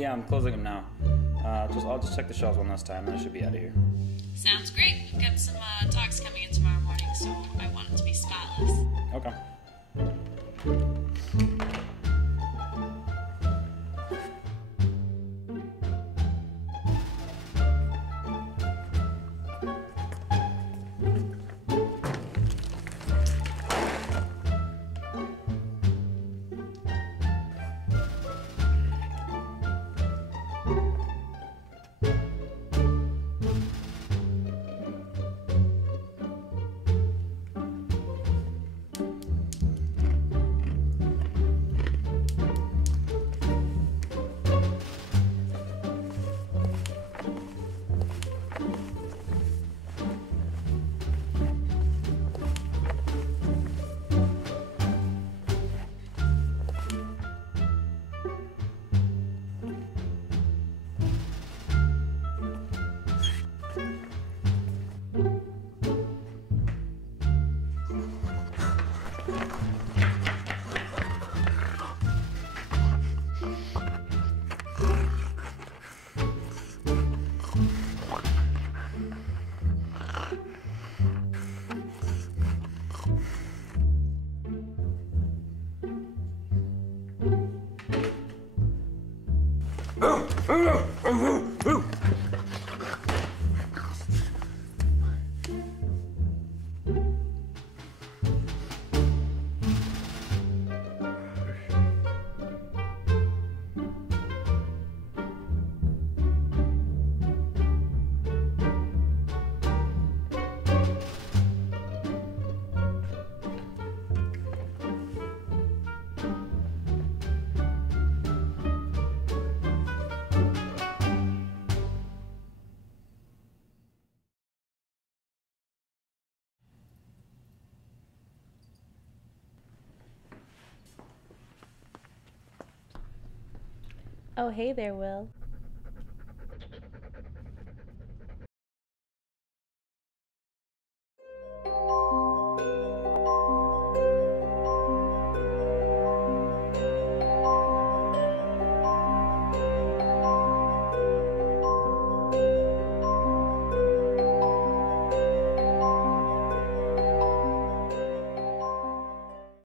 Yeah, I'm closing them now. I'll just check the shelves one last time, and I should be out of here. Sounds great. We've got some talks coming in tomorrow morning, so I want it to be spotless. Okay. Oh, hey there, Will.